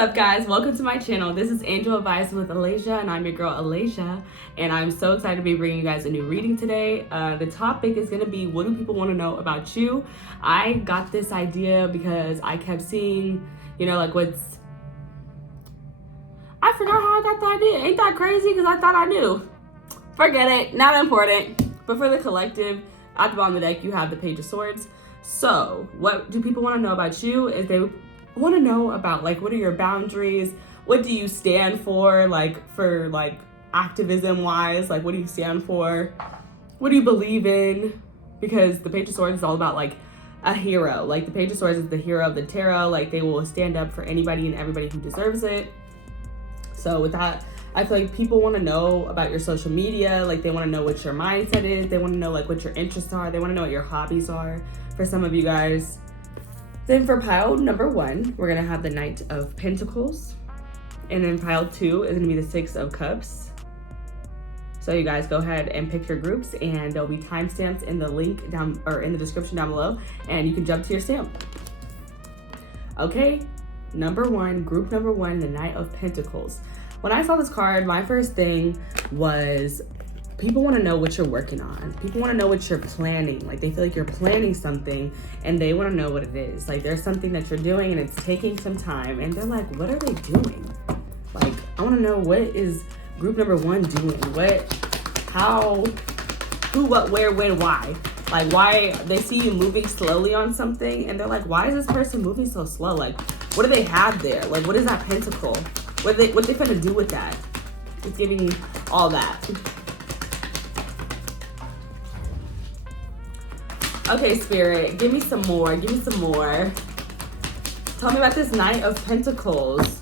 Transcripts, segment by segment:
up, guys? Welcome to my channel. This is Angel Advice with Aleijalewis, and I'm your girl Aleijalewis, and I'm so excited to be bringing you guys a new reading today. The topic is going to be, what do people want to know about you? I got this idea because I kept seeing, I forgot how I got the idea. Ain't that crazy? Because I thought I knew. Forget it. Not important. But for the collective, at the bottom of the deck, you have the Page of Swords. So, what do people want to know about you? Is they want to know about, what are your boundaries? What do you stand for, activism wise? What do you stand for? What do you believe in? Because the Page of Swords is all about a hero. The Page of Swords is the hero of the tarot. They will stand up for anybody and everybody who deserves it. So with that, I feel like people want to know about your social media. They want to know what your mindset is. They want to know what your interests are. They want to know what your hobbies are for some of you guys. Then for pile number 1, we're going to have the Knight of Pentacles. And then pile 2 is going to be the Six of Cups. So you guys go ahead and pick your groups, and there'll be timestamps in the link down, or in the description down below, and you can jump to your stamp. Okay, number 1, group number 1, the Knight of Pentacles. When I saw this card, my first thing was people want to know what you're working on. People want to know what you're planning. They feel like you're planning something and they want to know what it is. There's something that you're doing and it's taking some time, and they're like, what are they doing? I want to know, what is group number 1 doing? What, how, who, what, where, when, why? Why they see you moving slowly on something and they're like, why is this person moving so slow? What do they have there? What is that pentacle? What they gonna do with that? It's giving all that. Okay, Spirit, give me some more. Give me some more. Tell me about this Knight of Pentacles.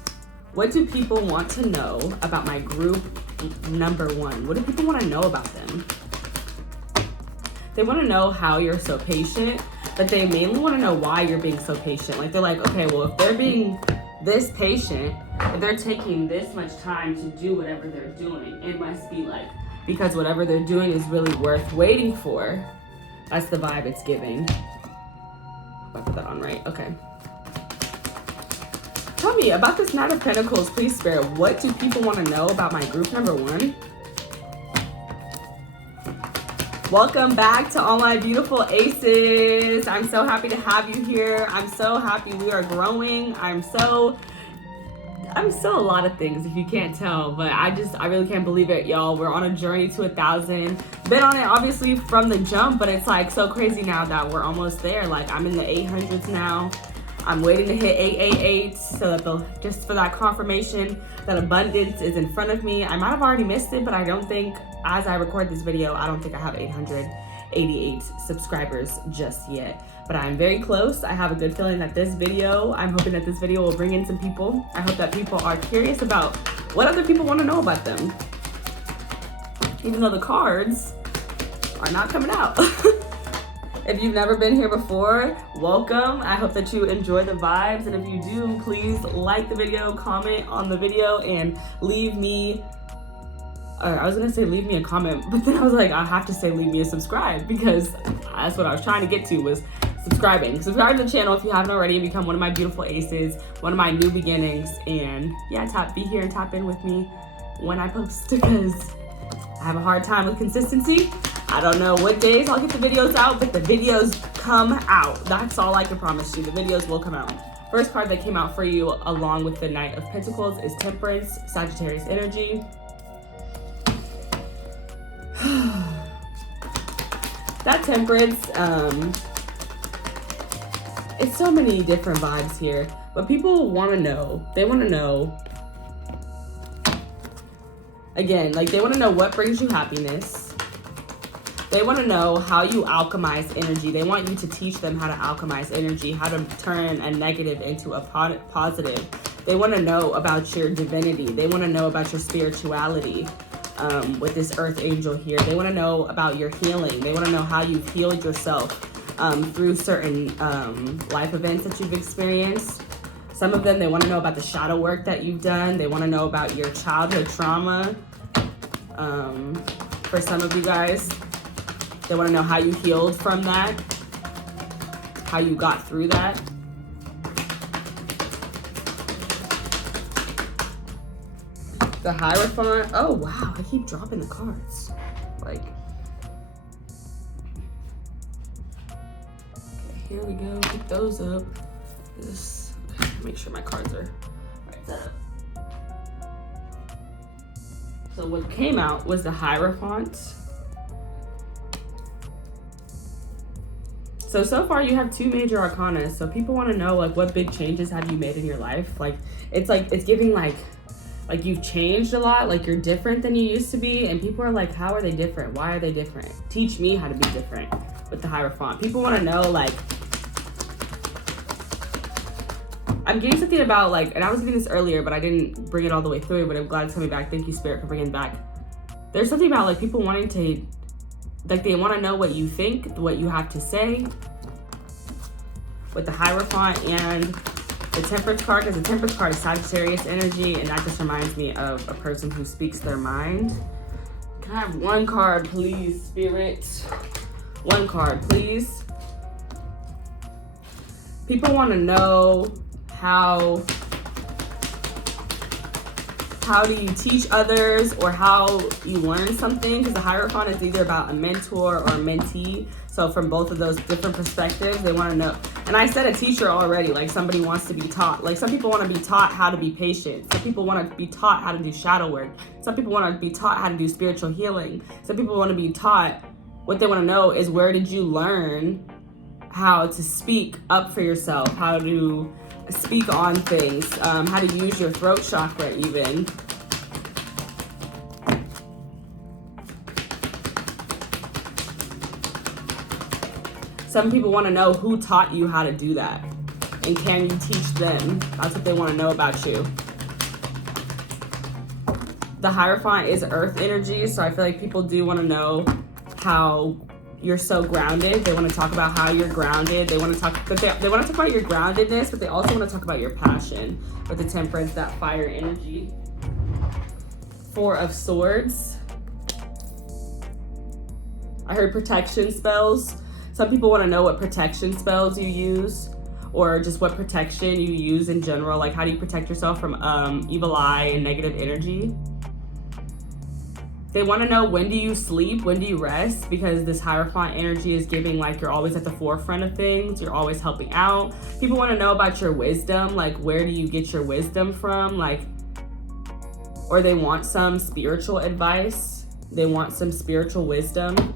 What do people want to know about my group number 1? What do people want to know about them? They want to know how you're so patient, but they mainly want to know why you're being so patient. They're like, okay, well, if they're being this patient, if they're taking this much time to do whatever they're doing, it must be because whatever they're doing is really worth waiting for. That's the vibe it's giving. I put that on right. Okay. Tell me about this Knight of Pentacles, please, Spirit. What do people want to know about my group number 1? Welcome back to all my beautiful aces. I'm so happy to have you here. I'm so happy we are growing. I'm still a lot of things, if you can't tell, but I really can't believe it, y'all. We're on a journey to 1,000. Been on it obviously from the jump, but it's so crazy now that we're almost there. I'm in the 800s now. I'm waiting to hit 888 so that just for that confirmation that abundance is in front of me. I might have already missed it, but I don't think, as I record this video, I don't think I have 888 subscribers just yet. But I'm very close. I have a good feeling that I'm hoping that this video will bring in some people. I hope that people are curious about what other people want to know about them. Even though the cards are not coming out. If you've never been here before, welcome. I hope that you enjoy the vibes. And if you do, please like the video, comment on the video, and leave me, I was gonna say leave me a comment, but then I was like, I have to say leave me a subscribe, because that's what I was trying to get to, was subscribing. Subscribe to the channel if you haven't already and become one of my beautiful aces, one of my new beginnings. And yeah, be here and tap in with me when I post, because I have a hard time with consistency. I don't know what days I'll get the videos out, but the videos come out. That's all I can promise you. The videos will come out. First card that came out for you along with the Knight of Pentacles is Temperance, Sagittarius energy. That Temperance, it's so many different vibes here, but people want to know. They want to know, again, they want to know what brings you happiness. They want to know how you alchemize energy. They want you to teach them how to alchemize energy, how to turn a negative into a positive. They want to know about your divinity. They want to know about your spirituality with this earth angel here. They want to know about your healing. They want to know how you've healed yourself through certain life events that you've experienced. Some of them, they want to know about the shadow work that you've done. They want to know about your childhood trauma. For some of you guys, they want to know how you healed from that, how you got through that. The Hierophant. Oh, wow. I keep dropping the cards. Like, okay, here we go. Pick those up. This, make sure my cards are right set up. So what came out was the Hierophant. So far you have 2 major arcana. So people want to know, like, what big changes have you made in your life? Like, it's giving like you've changed a lot, like you're different than you used to be. And people are like, how are they different? Why are they different? Teach me how to be different with the Hierophant. People want to know, like, I'm getting something about, like, and I was getting this earlier, but I didn't bring it all the way through, but I'm glad it's coming back. Thank you, Spirit, for bringing it back. There's something about, like, people wanting to, like, they want to know what you think, what you have to say with the Hierophant and the Temperance card, because the Temperance card is Sagittarius energy, and that just reminds me of a person who speaks their mind. Can I have 1 card, please, Spirit? 1 card, please. People want to know how do you teach others, or how you learn something, because the Hierophant is either about a mentor or a mentee. So from both of those different perspectives, they want to know. And I said a teacher already, like somebody wants to be taught. Like some people want to be taught how to be patient. Some people want to be taught how to do shadow work. Some people want to be taught how to do spiritual healing. Some people want to be taught, what they want to know is, where did you learn how to speak up for yourself, how to speak on things, how to use your throat chakra even. Some people want to know who taught you how to do that, and can you teach them? That's what they want to know about you. The Hierophant is earth energy, so I feel like people do want to know how you're so grounded. They want to talk about how you're grounded. They want to talk, but they want to talk about your groundedness, but they also want to talk about your passion with the Temperance, that fire energy. 4 of Swords. I heard protection spells. Some people want to know what protection spells you use, or just what protection you use in general. Like, how do you protect yourself from evil eye and negative energy? They want to know, when do you sleep? When do you rest? Because this Hierophant energy is giving, like, you're always at the forefront of things. You're always helping out. People want to know about your wisdom. Like, where do you get your wisdom from? Like, or they want some spiritual advice. They want some spiritual wisdom.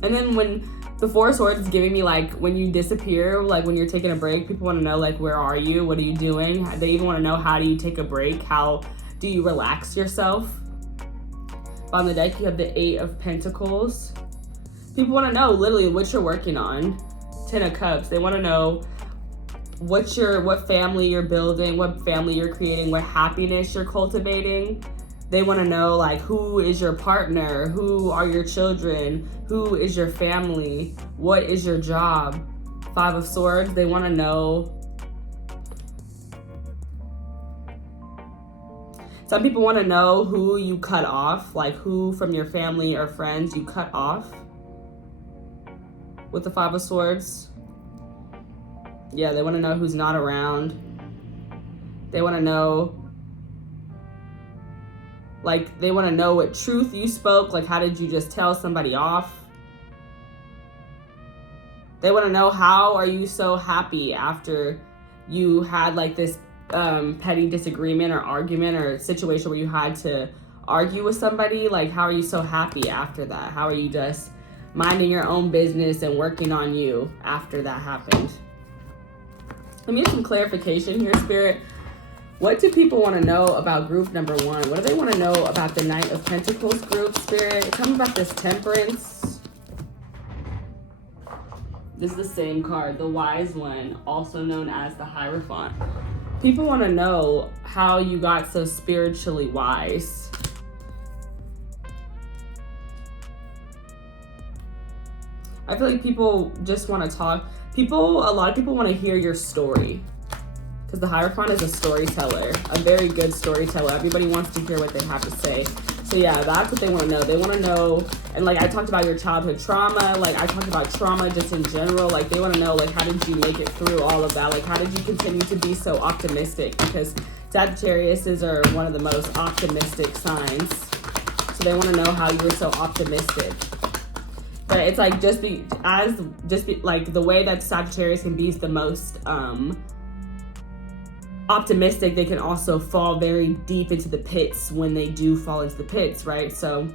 And then when the 4 of Swords is giving me, like, when you disappear, like when you're taking a break, people want to know, like, where are you? What are you doing? They even want to know, how do you take a break? How do you relax yourself? On the deck, you have the 8 of Pentacles. People want to know literally what you're working on. 10 of Cups. They want to know what family you're building, what family you're creating, what happiness you're cultivating. They want to know, like, who is your partner? Who are your children? Who is your family? What is your job? 5 of Swords. They want to know. Some people want to know who you cut off, like who from your family or friends you cut off with the 5 of Swords. Yeah, they want to know who's not around. They want to know, like, they want to know what truth you spoke. Like, how did you just tell somebody off? They want to know, how are you so happy after you had, like, this petty disagreement or argument or situation where you had to argue with somebody? Like, how are you so happy after that? How are you just minding your own business and working on you after that happened? Let me get some clarification here, Spirit. What do people want to know about group number 1? What do they want to know about the Knight of Pentacles group, Spirit? Tell me about this Temperance. This is the same card, the Wise One, also known as the Hierophant. People want to know how you got so spiritually wise. I feel like people just want to talk. A lot of people want to hear your story. Because the Hierophant is a storyteller, a very good storyteller. Everybody wants to hear what they have to say. So yeah, that's what they want to know. They want to know, and like I talked about your childhood trauma, like I talked about trauma just in general. Like they want to know, like, how did you make it through all of that? Like, how did you continue to be so optimistic? Because Sagittariuses are one of the most optimistic signs. So they want to know how you were so optimistic. But it's like just be like the way that Sagittarius can be the most optimistic, they can also fall very deep into the pits when they do fall into the pits, right? So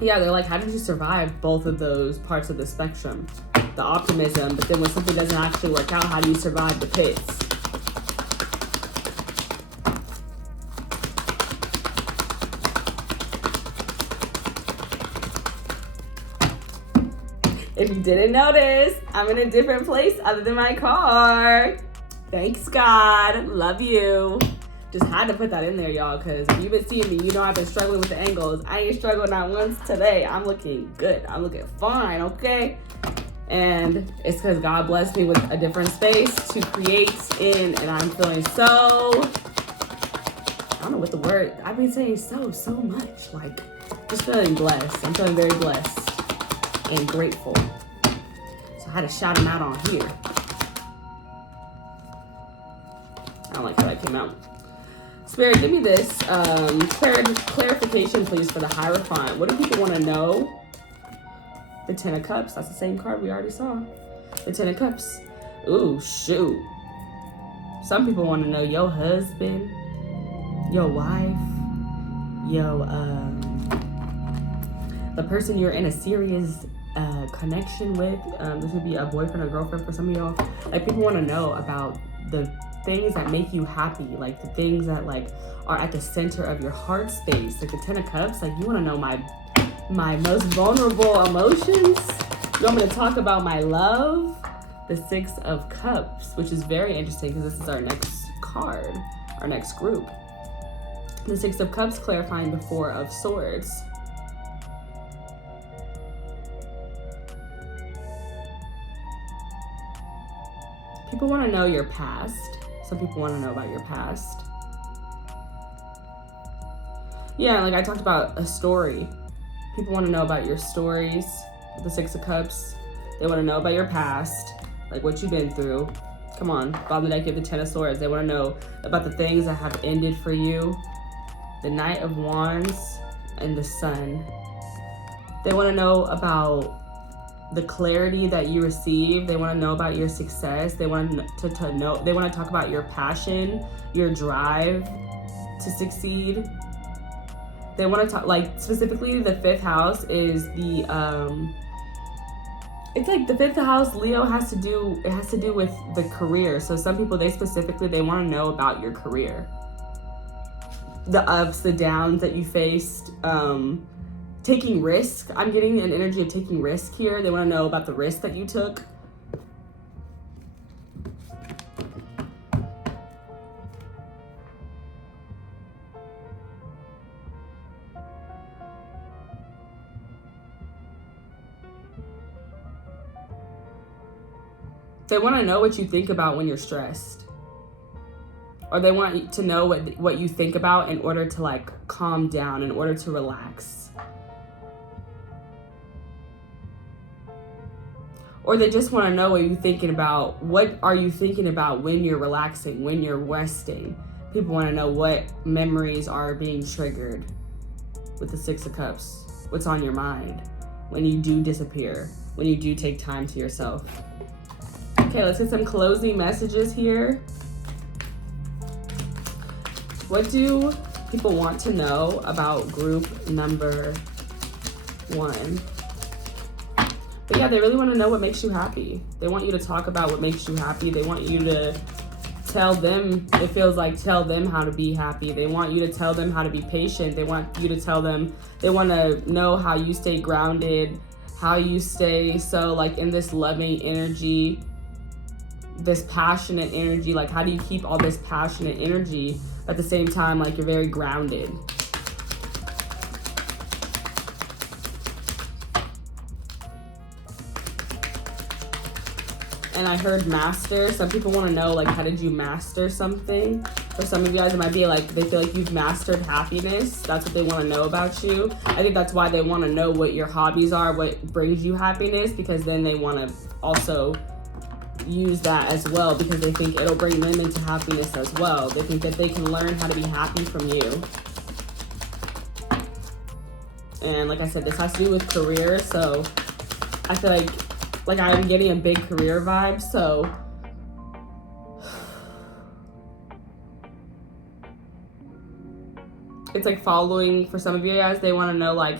yeah, they're like, how did you survive both of those parts of the spectrum? The optimism, but then when something doesn't actually work out, how do you survive the pits? If you didn't notice, I'm in a different place other than my car. Thanks, God. Love you. Just had to put that in there, y'all, because if you've been seeing me, you know I've been struggling with the angles. I ain't struggling not once today. I'm looking good. I'm looking fine, okay? And it's because God blessed me with a different space to create in, and I'm feeling so, I don't know what the word, I've been saying so much. Like, just feeling blessed. I'm feeling very blessed and grateful. So I had to shout him out on here. I don't like how that came out. Spirit, give me this clarification, please, for the Hierophant. What do people want to know? The Ten of Cups. That's the same card we already saw. The Ten of Cups. Ooh, shoot. Some people want to know your husband, your wife, the person you're in a serious connection with. This would be a boyfriend or girlfriend for some of y'all. Like, people want to know about the things that make you happy, like the things that like are at the center of your heart space. Like the Ten of Cups, like you want to know my most vulnerable emotions. You want me to talk about my love? The Six of Cups, which is very interesting because this is our next card, our next group. The Six of Cups clarifying the Four of Swords. People want to know your past. Some people want to know about your past. Yeah, like I talked about a story. People want to know about your stories. The Six of Cups. They want to know about your past, like what you've been through. Come on, bottom of the deck, you have the Ten of Swords. They want to know about the things that have ended for you. The Knight of Wands and the Sun. They want to know about the clarity that you receive. They want to know about your success. They want to know. They want to talk about your passion, your drive to succeed. They want to talk, like specifically the fifth house is the it's like the fifth house, Leo, has to do with the career. So some people, they want to know about your career, the ups, the downs that you faced, taking risk. I'm getting an energy of taking risk here. They want to know about the risk that you took. They want to know what you think about when you're stressed. Or they want to know what you think about in order to like calm down, in order to relax. Or they just want to know what you're thinking about. What are you thinking about when you're relaxing, when you're resting? People want to know what memories are being triggered with the Six of Cups. What's on your mind when you do disappear, when you do take time to yourself. Okay, let's get some closing messages here. What do people want to know about group number 1? But yeah, they really want to know what makes you happy. They want you to talk about what makes you happy. They want you to tell them, it feels like, tell them how to be happy. They want you to tell them how to be patient. They want you to tell them, they want to know how you stay grounded, how you stay so like in this loving energy, this passionate energy. Like, how do you keep all this passionate energy at the same time like you're very grounded? And I heard master. Some people want to know, like, how did you master something? For some of you guys, it might be like they feel like you've mastered happiness. That's what they want to know about you. I think that's why they want to know what your hobbies are, what brings you happiness, because then they want to also use that as well, because they think it'll bring them into happiness as well. They think that they can learn how to be happy from you. And like I said, this has to do with career, so I feel like I'm getting a big career vibe, so it's like following, for some of you guys, they want to know like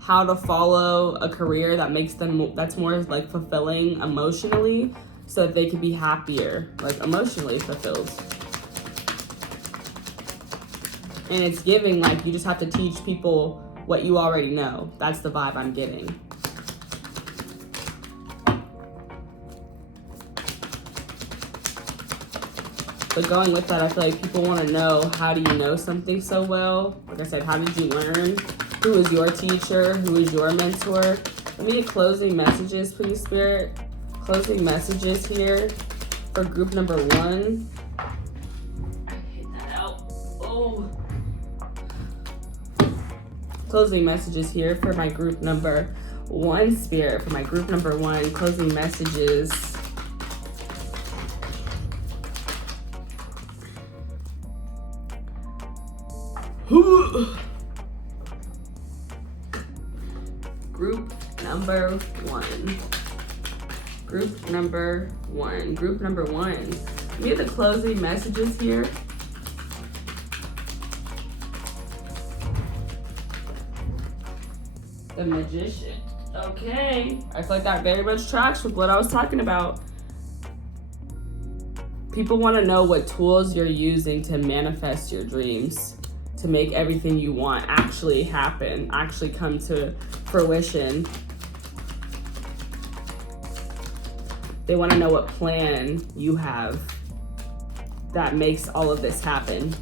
how to follow a career that makes them, that's more like fulfilling emotionally, so that they can be happier, like emotionally fulfilled. And it's giving like you just have to teach people what you already know. That's the vibe I'm getting. But going with that, I feel like people want to know, how do you know something so well? Like I said, how did you learn? Who is your teacher? Who is your mentor? Let me get closing messages, please, Spirit. Closing messages here for group number 1. Hit that out. Oh. Closing messages here for my group number 1, Spirit. For my group number 1, closing messages. Group number 1. Group number 1. Group number 1. We have the closing messages here. The Magician. Okay. I feel like that very much tracks with what I was talking about. People want to know what tools you're using to manifest your dreams, to make everything you want actually happen, actually come to fruition. They want to know what plan you have that makes all of this happen.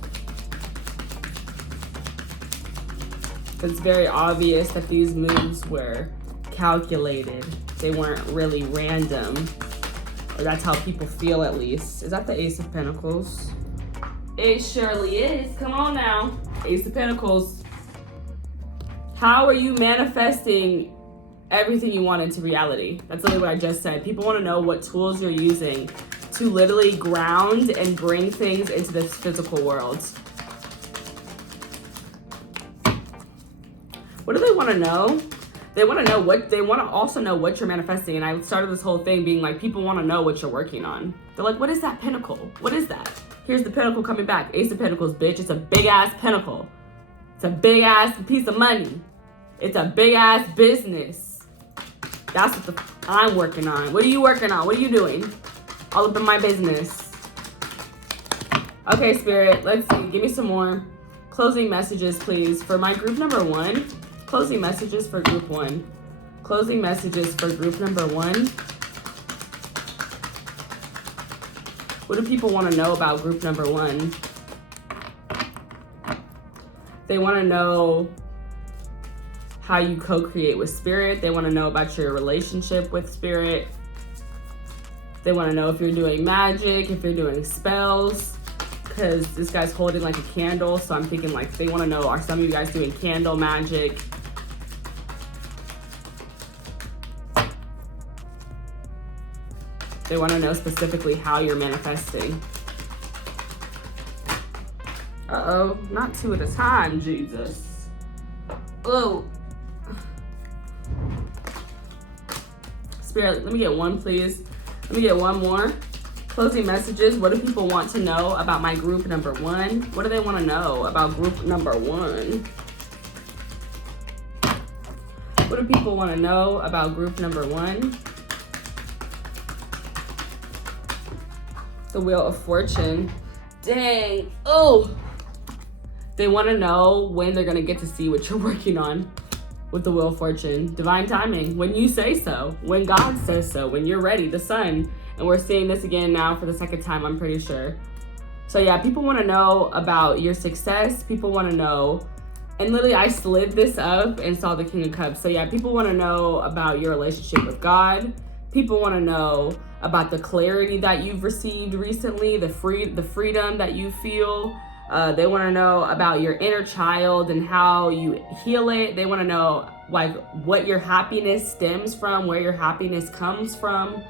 It's very obvious that these moves were calculated. They weren't really random. Or that's how people feel, at least. Is that the Ace of Pentacles? It surely is. Come on now. Ace of Pentacles. How are you manifesting everything you want into reality? That's literally what I just said. People want to know what tools you're using to literally ground and bring things into this physical world. What do they want to know? They want to know what, they want to also know what you're manifesting. And I started this whole thing being like, people want to know what you're working on. They're like, what is that pentacle? What is that? Here's the pentacle coming back. Ace of Pentacles, bitch. It's a big ass pentacle. It's a big ass piece of money. It's a big ass business. That's what I'm working on. What are you working on? What are you doing? All up in my business. Okay, Spirit, let's see. Give me some more closing messages, please, for my group number 1. Closing messages for group 1. Closing messages for group number 1. What do people want to know about group number 1? They want to know how you co-create with Spirit. They want to know about your relationship with Spirit. They want to know if you're doing magic, if you're doing spells, because this guy's holding like a candle. So I'm thinking like they want to know, are some of you guys doing candle magic? They want to know specifically how you're manifesting. Uh-oh, not 2 at a time, Jesus. Oh. Spirit, let me get 1, please. Let me get 1 more. Closing messages. What do people want to know about my group number 1? What do they want to know about group number 1? What do people want to know about group number 1? The Wheel of Fortune. Dang. Oh. They want to know when they're going to get to see what you're working on with the Wheel of Fortune. Divine timing. When you say so. When God says so. When you're ready. The Sun. And we're seeing this again now for the 2nd time, I'm pretty sure. So yeah, people want to know about your success. People want to know. And literally, I slid this up and saw the King of Cups. So yeah, people want to know about your relationship with God. People want to know about the clarity that you've received recently, the freedom that you feel. They want to know about your inner child and how you heal it. They want to know like what your happiness stems from, where your happiness comes from.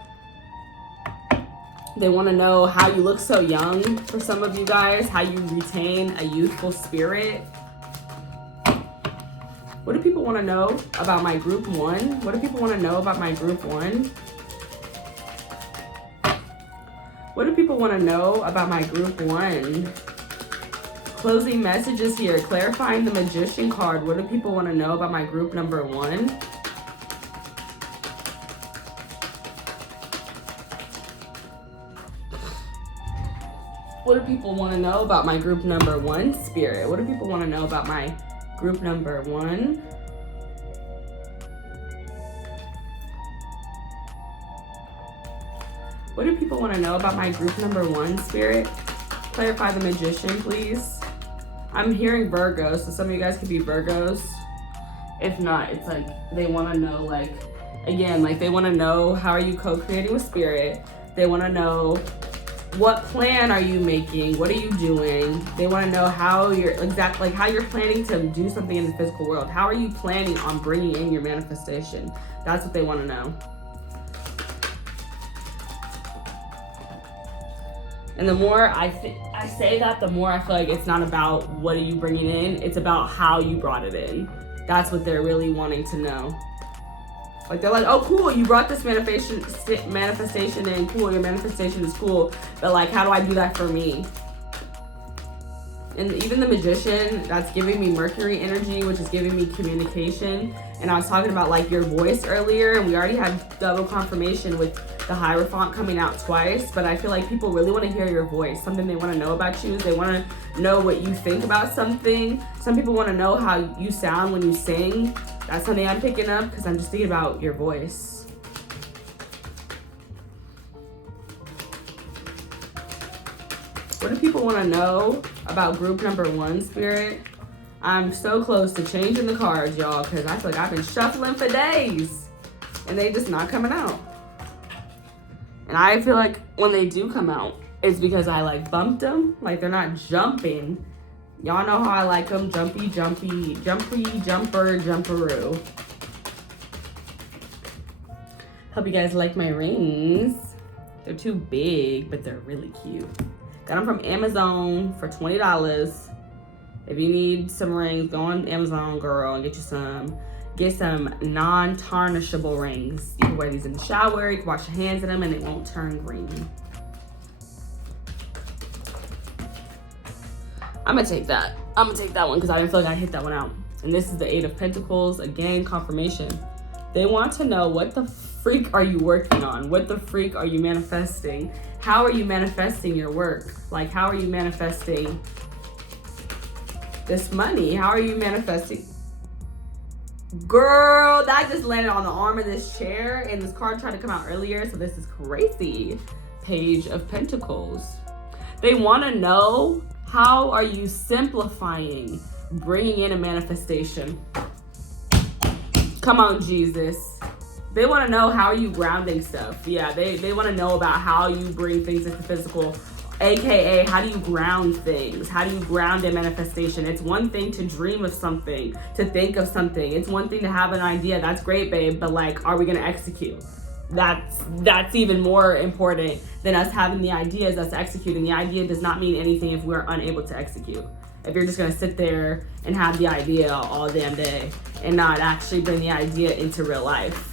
They want to know how you look so young for some of you guys, how you retain a youthful spirit. What do people want to know about my group 1? What do people want to know about my group 1? What do people want to know about my group 1? Closing messages here, clarifying the Magician card. What do people want to know about my group number 1? What do people want to know about my group number 1, Spirit? What do people want to know about my group number 1? What do people want to know about my group number 1, Spirit? Clarify the Magician, please. I'm hearing Virgos, so some of you guys could be Virgos. If not, it's like they want to know, like, again, like they want to know how are you co-creating with Spirit. They want to know what plan are you making? What are you doing? They want to know how you're how you're planning to do something in the physical world. How are you planning on bringing in your manifestation? That's what they want to know. And the more I say that, the more I feel like it's not about what are you bringing in. It's about how you brought it in. That's what they're really wanting to know. Like they're like, oh cool, you brought this manifestation in, cool, your manifestation is cool, but like how do I do that for me? And even the Magician, that's giving me Mercury energy, which is giving me communication. And I was talking about like your voice earlier, and we already had double confirmation with the Hierophant coming out twice, but I feel like people really want to hear your voice. Something they want to know about you. They want to know what you think about something. Some people want to know how you sound when you sing. That's something I'm picking up because I'm just thinking about your voice. What do people want to know about group number 1, Spirit? I'm so close to changing the cards, y'all, because I feel like I've been shuffling for days and they just not coming out. And I feel like when they do come out, it's because I like bumped them. Like they're not jumping. Y'all know how I like them. Jumpy, jumpy, jumpy, jumper, jumperoo. Hope you guys like my rings. They're too big, but they're really cute. Got them from Amazon for $20. If you need some rings, go on Amazon, girl, and get you some. Get some non-tarnishable rings. You can wear these in the shower. You can wash your hands in them and it won't turn green. I'm gonna take that. I'm gonna take that one because I didn't feel like I hit that one out. And this is the 8 of Pentacles. Again, confirmation. They want to know, what the freak are you working on? What the freak are you manifesting? How are you manifesting your work? Like, how are you manifesting this money? How are you manifesting? Girl, that just landed on the arm of this chair, and this card tried to come out earlier, so this is crazy. Page of Pentacles. They want to know, how are you simplifying, bringing in a manifestation? Come on, Jesus. They want to know, how are you grounding stuff? Yeah, they want to know about how you bring things into physical, AKA, how do you ground things? How do you ground a manifestation? It's one thing to dream of something, to think of something. It's one thing to have an idea. That's great, babe. But like, are we going to execute? That's even more important than us having the ideas, us executing. The idea does not mean anything if we're unable to execute. If you're just going to sit there and have the idea all damn day and not actually bring the idea into real life.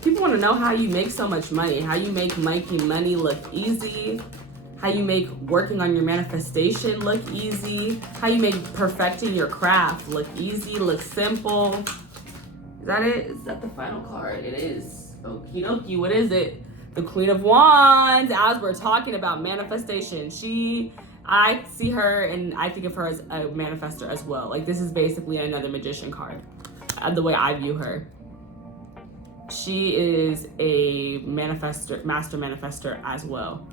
People want to know how you make so much money, how you make making money look easy, how you make working on your manifestation look easy, how you make perfecting your craft look easy, look simple. Is that it? Is that the final card? It is. Okie dokie, what is it? The Queen of Wands, as we're talking about manifestation. I see her and I think of her as a manifestor as well. Like, this is basically another Magician card, the way I view her. She is a master manifestor as well.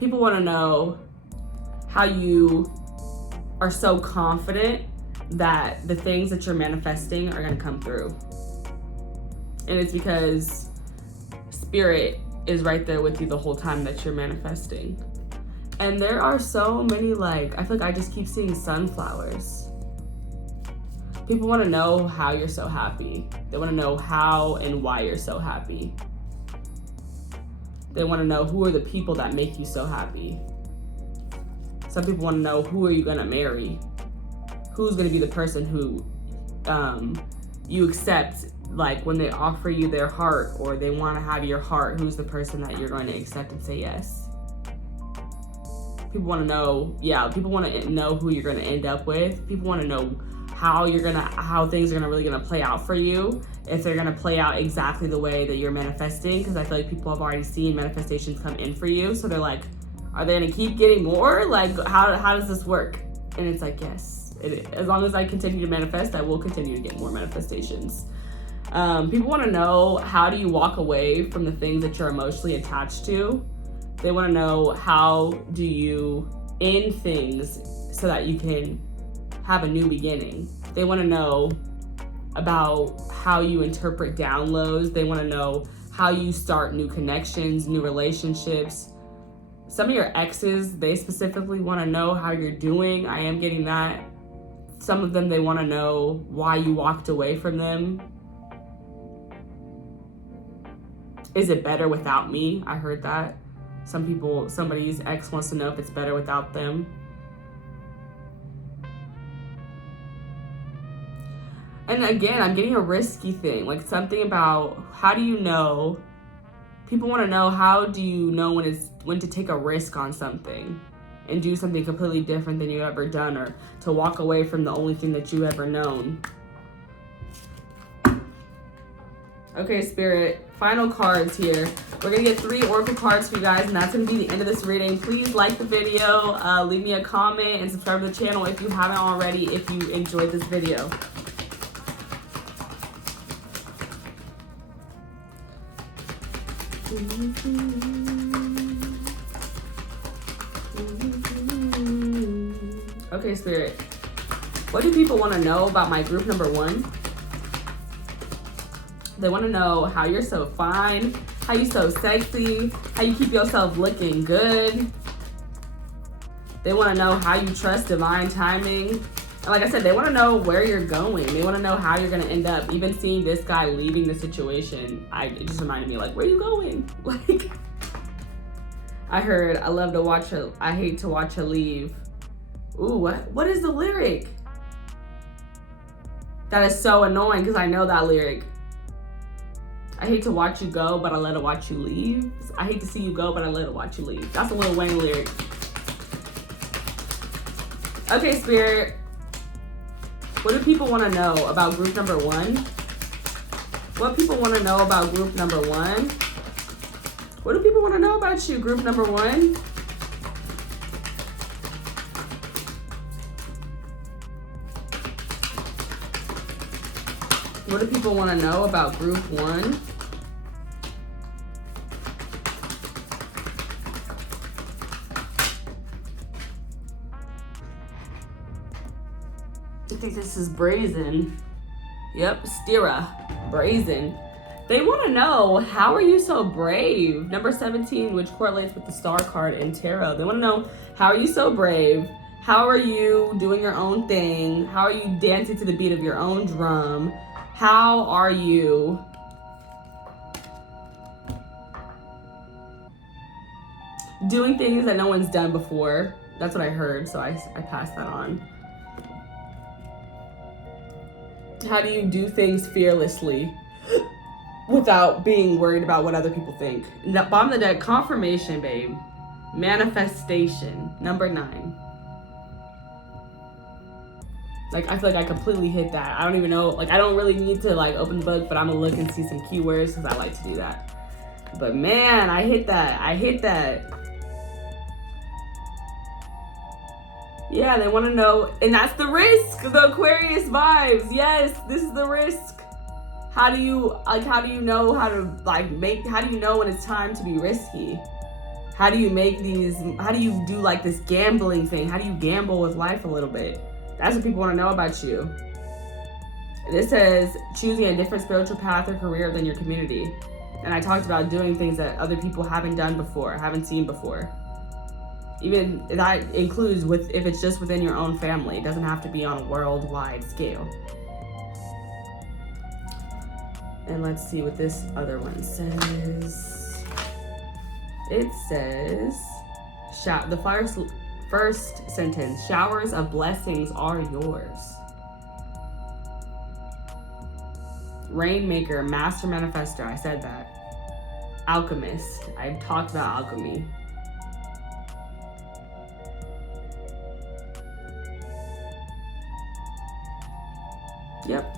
People want to know how you are so confident that the things that you're manifesting are going to come through. And it's because Spirit is right there with you the whole time that you're manifesting. And there are so many, like, I feel like I just keep seeing sunflowers. People want to know how you're so happy. They want to know how and why you're so happy. They want to know who are the people that make you so happy. Some people want to know, who are you going to marry? Who's going to be the person who you accept, like when they offer you their heart or they want to have your heart, who's the person that you're going to accept and say yes? People want to know, people want to know who you're going to end up with. People want to know how things are really gonna play out for you, if they're gonna play out exactly the way that you're manifesting, because I feel like people have already seen manifestations come in for you, so they're like, are they gonna keep getting more? Like, how does this work? And it's like, yes, as long as I continue to manifest, I will continue to get more manifestations. People want to know, how do you walk away from the things that you're emotionally attached to? They want to know, how do you end things so that you can have a new beginning? They want to know about how you interpret downloads. They want to know how you start new connections, new relationships. Some of your exes, they specifically want to know how you're doing. I am getting that. Some of them, they want to know why you walked away from them. Is it better without me? I heard that. Somebody's ex wants to know if it's better without them. And again, I'm getting a risky thing, like something about, how do you know? People want to know, how do you know when to take a risk on something and do something completely different than you've ever done, or to walk away from the only thing that you've ever known. Okay, Spirit, final cards here. We're gonna get 3 oracle cards for you guys, and that's gonna be the end of this reading. Please like the video, leave me a comment, and subscribe to the channel if you haven't already, if you enjoyed this video. Okay, Spirit, what do people want to know about my group number 1? They want to know how you're so fine, how you're so sexy, how you keep yourself looking good. They want to know how you trust divine timing. And like I said, they want to know where you're going. They want to know how you're going to end up. Even seeing this guy leaving the situation, it just reminded me, like, where are you going? Like, I heard, I love to watch her, I hate to watch her leave. Ooh, what is the lyric? That is so annoying, because I know that lyric. I hate to watch you go, but I let her watch you leave. I hate to see you go, but I let her watch you leave. That's a Lil Wayne lyric. Okay, Spirit. What do people want to know about group number 1? What people want to know about group number 1? What do people want to know about you, group number 1? What do people want to know about group 1? I think this is brazen. Yep, Stira, brazen. They want to know, how are you so brave? Number 17, which correlates with the star card in tarot. They want to know, how are you so brave? How are you doing your own thing? How are you dancing to the beat of your own drum? How are you doing things that no one's done before? That's what I heard, so I passed that on. How do you do things fearlessly without being worried about what other people think? Bottom of the deck, confirmation, babe. Manifestation, number 9. Like, I feel like I completely hit that. I don't even know, like, I don't really need to, like, open the book, but I'm gonna look and see some keywords, because I like to do that. But man, I hit that. Yeah, they want to know, and that's the risk, the Aquarius vibes. Yes, this is the risk. How do you know how do you know when it's time to be risky? How do you do like this gambling thing? How do you gamble with life a little bit? That's what people want to know about you. This says choosing a different spiritual path or career than your community. And I talked about doing things that other people haven't done before, haven't seen before. Even that includes if it's just within your own family. It doesn't have to be on a worldwide scale. And let's see what this other one says. It says, the first sentence, showers of blessings are yours. Rainmaker, master manifestor, I said that. Alchemist, I talked about alchemy. Yep.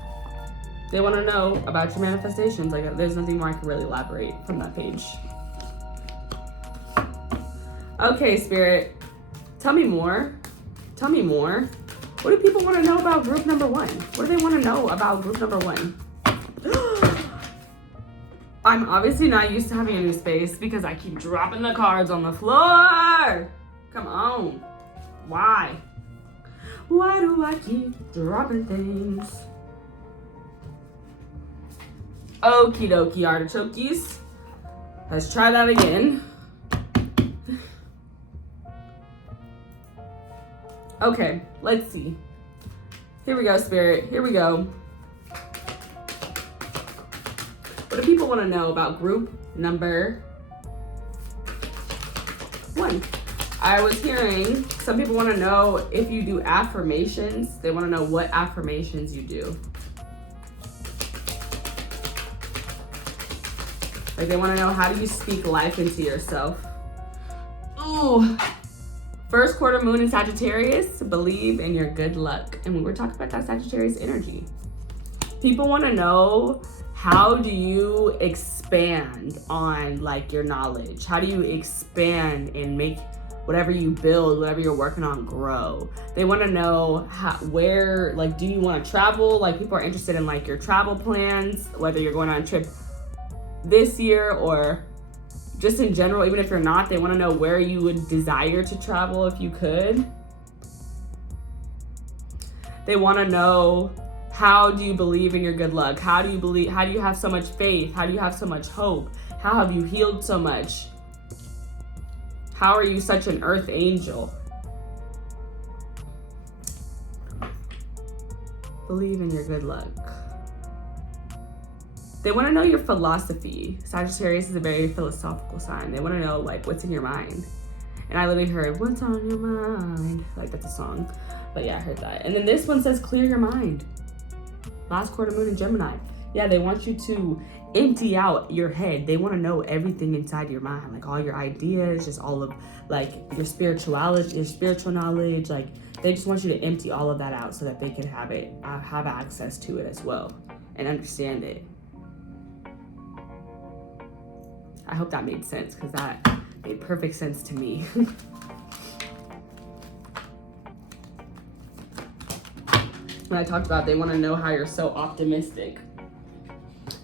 They want to know about your manifestations. Like, there's nothing more I can really elaborate from that page. Okay, Spirit, tell me more. Tell me more. What do people want to know about group number 1? What do they want to know about group number 1? I'm obviously not used to having a new space because I keep dropping the cards on the floor. Come on. Why? Why do I keep dropping things? Okie dokie, artichokes. Let's try that again. Okay, let's see. Here we go, Spirit. Here we go. What do people want to know about group number 1? I was hearing some people want to know if you do affirmations. They want to know what affirmations you do. Like, they want to know, how do you speak life into yourself? Ooh. First quarter moon in Sagittarius, believe in your good luck. And we were talking about that Sagittarius energy. People want to know, how do you expand on like your knowledge? How do you expand and make whatever you build, whatever you're working on, grow? They want to know where, like, do you want to travel? Like, people are interested in like your travel plans, whether you're going on a trip this year or just in general. Even if you're not, they want to know where you would desire to travel if you could. They want to know, how do you believe in your good luck? How do you have so much faith? How do you have so much hope? How have you healed so much? How are you such an earth angel? Believe in your good luck. They want to know your philosophy. Sagittarius is a very philosophical sign. They want to know, like, what's in your mind. And I literally heard, what's on your mind? Like, that's a song. But yeah, I heard that. And then this one says, clear your mind. Last quarter moon in Gemini. Yeah, they want you to empty out your head. They want to know everything inside your mind, like all your ideas, just all of like your spirituality, your spiritual knowledge. Like, they just want you to empty all of that out so that they can have access to it as well and understand it. I hope that made sense, because that made perfect sense to me. When I talked about, they want to know how you're so optimistic,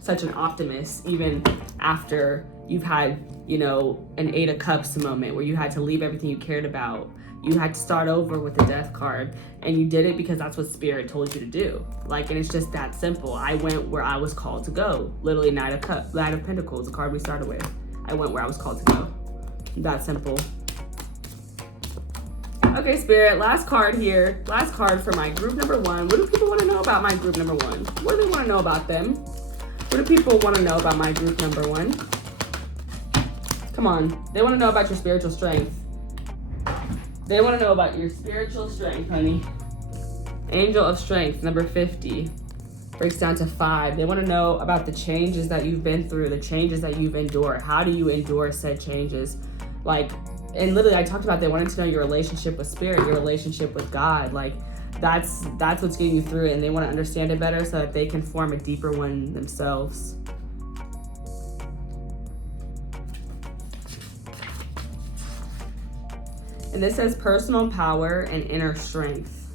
such an optimist, even after you've had, you know, an 8 of Cups moment where you had to leave everything you cared about. You had to start over with the Death card, and you did it because that's what Spirit told you to do. Like, and it's just that simple. I went where I was called to go. Literally, Knight of Pentacles, the card we started with. I went where I was called to go. That simple. Okay, Spirit, last card here. Last card for my group number 1. What do people want to know about my group number 1? What do they want to know about them? What do people want to know about my group number 1? Come on. They want to know about your spiritual strength. They want to know about your spiritual strength, honey. Angel of Strength, number 50. Breaks down to 5. They want to know about the changes that you've been through, the changes that you've endured. How do you endure said changes? Like, and literally I talked about, they wanted to know your relationship with Spirit, your relationship with God. Like, that's what's getting you through it, and they want to understand it better so that they can form a deeper one themselves. And this says personal power and inner strength.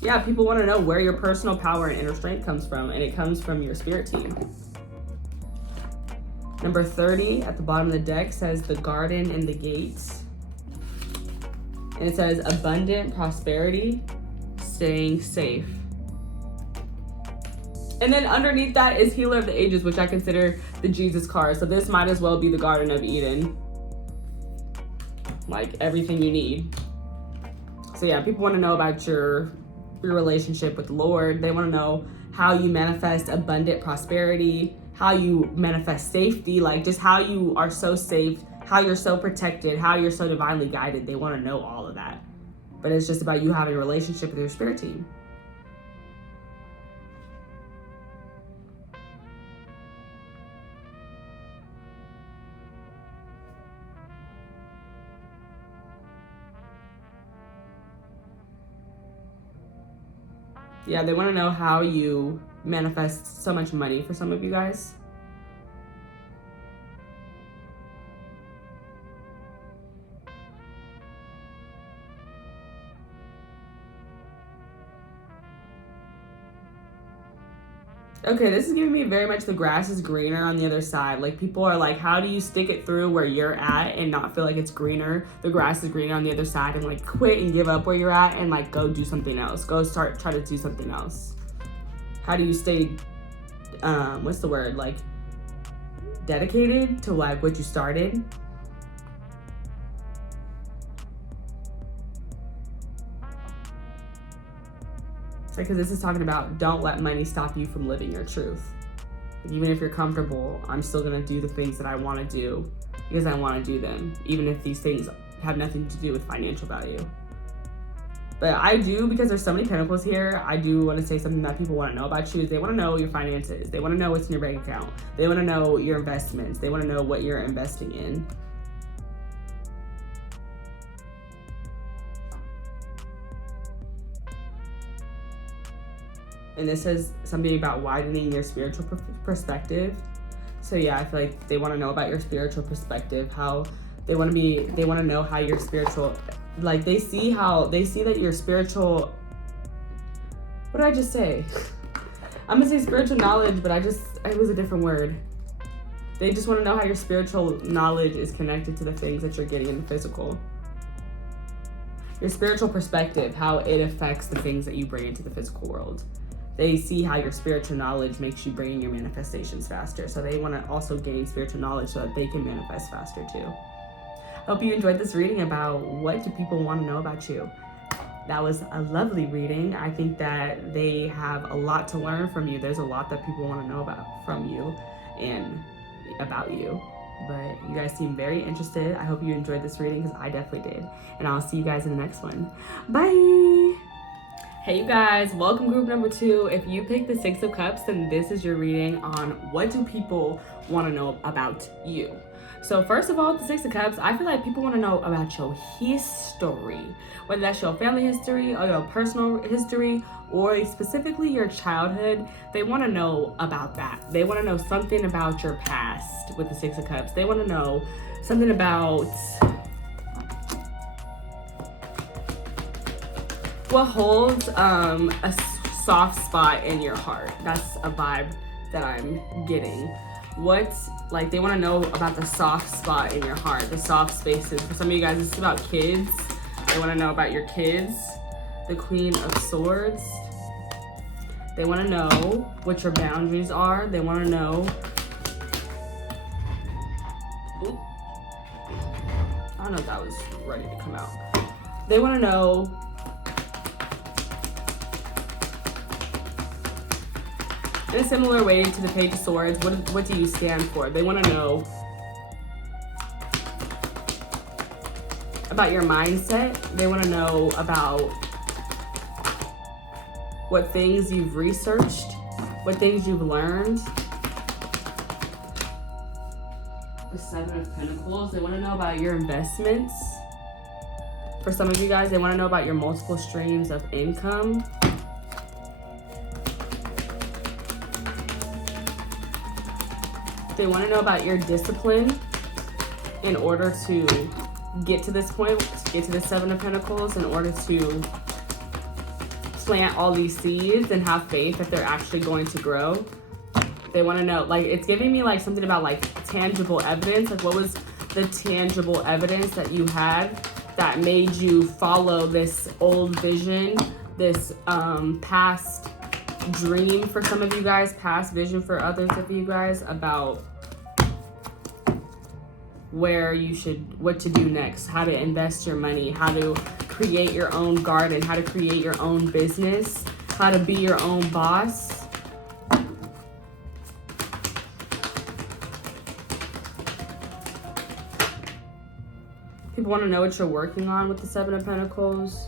Yeah, people want to know where your personal power and inner strength comes from, and it comes from your spirit team. Number 30 at the bottom of the deck says the garden and the gates. And it says abundant prosperity, staying safe. And then underneath that is Healer of the Ages, which I consider the Jesus card. So this might as well be the Garden of Eden. Like everything you need. So yeah, people want to know about your relationship with the Lord. They want to know how you manifest abundant prosperity, how you manifest safety, like just how you are so safe, how you're so protected, how you're so divinely guided. They want to know all of that. But it's just about you having a relationship with your spirit team. Yeah, they want to know how you manifest so much money for some of you guys. Okay, this is giving me very much the grass is greener on the other side. Like people are like, how do you stick it through where you're at and not feel like it's greener? The grass is greener on the other side, and like quit and give up where you're at and like go do something else. Go try to do something else. How do you stay, what's the word? Like dedicated to like what you started? Because this is talking about don't let money stop you from living your truth. Even if you're comfortable, I'm still gonna do the things that I wanna do because I wanna do them, even if these things have nothing to do with financial value. But I do, because there's so many pentacles here, I do wanna say something that people wanna know about you is they wanna know your finances. They wanna know what's in your bank account. They wanna know your investments. They wanna know what you're investing in. And this says something about widening your spiritual perspective. So yeah, I feel like they want to know about your spiritual perspective, how they want to know how your spiritual, like they see that your spiritual, what did I just say? I'm gonna say spiritual knowledge, but it was a different word. They just want to know how your spiritual knowledge is connected to the things that you're getting in the physical. Your spiritual perspective, how it affects the things that you bring into the physical world. They see how your spiritual knowledge makes you bring your manifestations faster. So they want to also gain spiritual knowledge so that they can manifest faster too. Hope you enjoyed this reading about what do people want to know about you. That was a lovely reading. I think that they have a lot to learn from you. There's a lot that people want to know from you and about you. But you guys seem very interested. I hope you enjoyed this reading because I definitely did. And I'll see you guys in the next one. Bye! Hey you guys, welcome group number 2. If you picked the 6 of Cups, then this is your reading on what do people want to know about you. So first of all, the 6 of Cups, I feel like people want to know about your history, whether that's your family history or your personal history or specifically your childhood. They want to know about that. They want to know something about your past with the 6 of Cups. They want to know something about what holds a soft spot in your heart. That's a vibe that I'm getting. Like they want to know about the soft spot in your heart, the soft spaces. For some of you guys, this is about kids. They want to know about your kids. The Queen of Swords. They want to know what your boundaries are. They want to know. Ooh. I don't know if that was ready to come out. They want to know in a similar way to the Page of Swords, what do you stand for? They want to know about your mindset. They want to know about what things you've researched, what things you've learned. The 7 of Pentacles. They want to know about your investments. For some of you guys, they want to know about your multiple streams of income. They want to know about your discipline in order to get to this point, get to the 7 of Pentacles, in order to plant all these seeds and have faith that they're actually going to grow. They want to know, like, it's giving me like something about like tangible evidence. Like, what was the tangible evidence that you had that made you follow this old vision, this past dream for some of you guys, past vision for others of you guys, about where you should, what to do next, how to invest your money, how to create your own garden, how to create your own business, how to be your own boss. People want to know what you're working on with the Seven of Pentacles.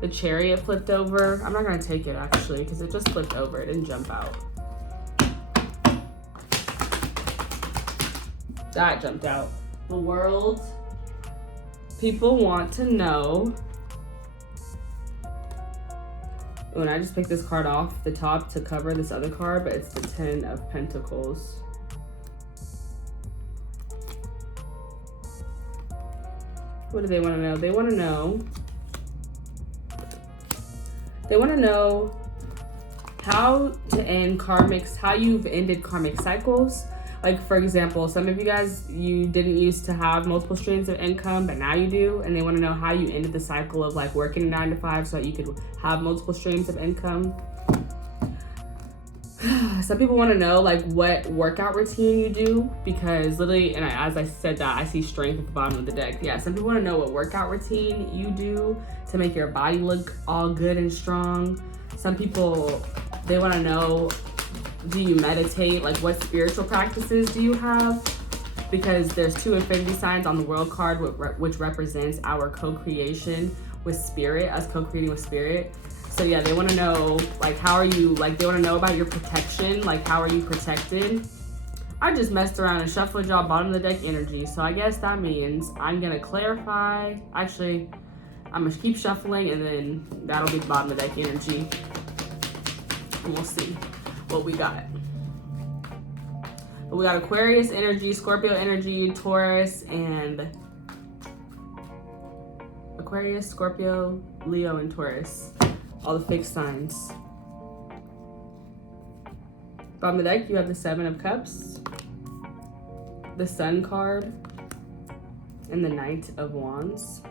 The Chariot flipped over. I'm not going to take it actually because it just flipped over. It didn't jump out. That jumped out. The World. People want to know. When I just picked this card off the top to cover this other card, but it's the Ten of Pentacles. What do they want to know? They want to know. They want to know how to end karmics, how you've ended karmic cycles. Like, for example, some of you guys, you didn't used to have multiple streams of income, but now you do. And they want to know how you ended the cycle of like working a 9 to 5 so that you could have multiple streams of income. Some people want to know like what workout routine you do, because literally, and as I said that, I see strength at the bottom of the deck. Yeah, some people want to know what workout routine you do to make your body look all good and strong. Some people, they want to know, do you meditate? Like, what spiritual practices do you have? Because there's 2 infinity signs on the World card, which represents our co-creation with spirit, us co-creating with spirit. So yeah, they want to know, like, how are you, like, they want to know about your protection, like, how are you protected? I just messed around and shuffled y'all bottom of the deck energy, so I guess that means I'm going to clarify. Actually, I'm going to keep shuffling, and then that'll be the bottom of the deck energy. And we'll see what we got. But we got Aquarius energy, Scorpio energy, Taurus, and Aquarius, Scorpio, Leo, and Taurus. All the fixed signs. Bottom of the deck, you have the Seven of Cups, the Sun card, and the Knight of Wands.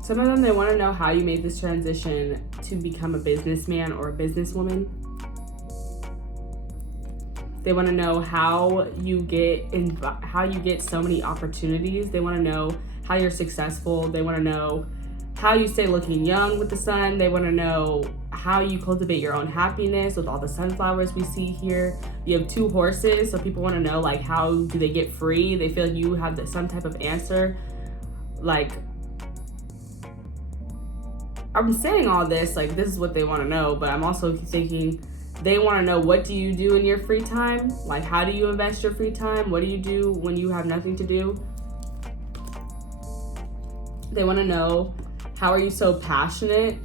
Some of them, they want to know how you made this transition to become a businessman or a businesswoman. They want to know how you get so many opportunities. They want to know how you're successful. They want to know how you stay looking young with the sun. They want to know how you cultivate your own happiness with all the sunflowers we see here. You have 2 horses, so people want to know, like, how do they get free? They feel you have some type of answer. Like, I'm saying all this, like, this is what they want to know, but I'm also thinking, they want to know, what do you do in your free time? Like, how do you invest your free time? What do you do when you have nothing to do? They want to know, how are you so passionate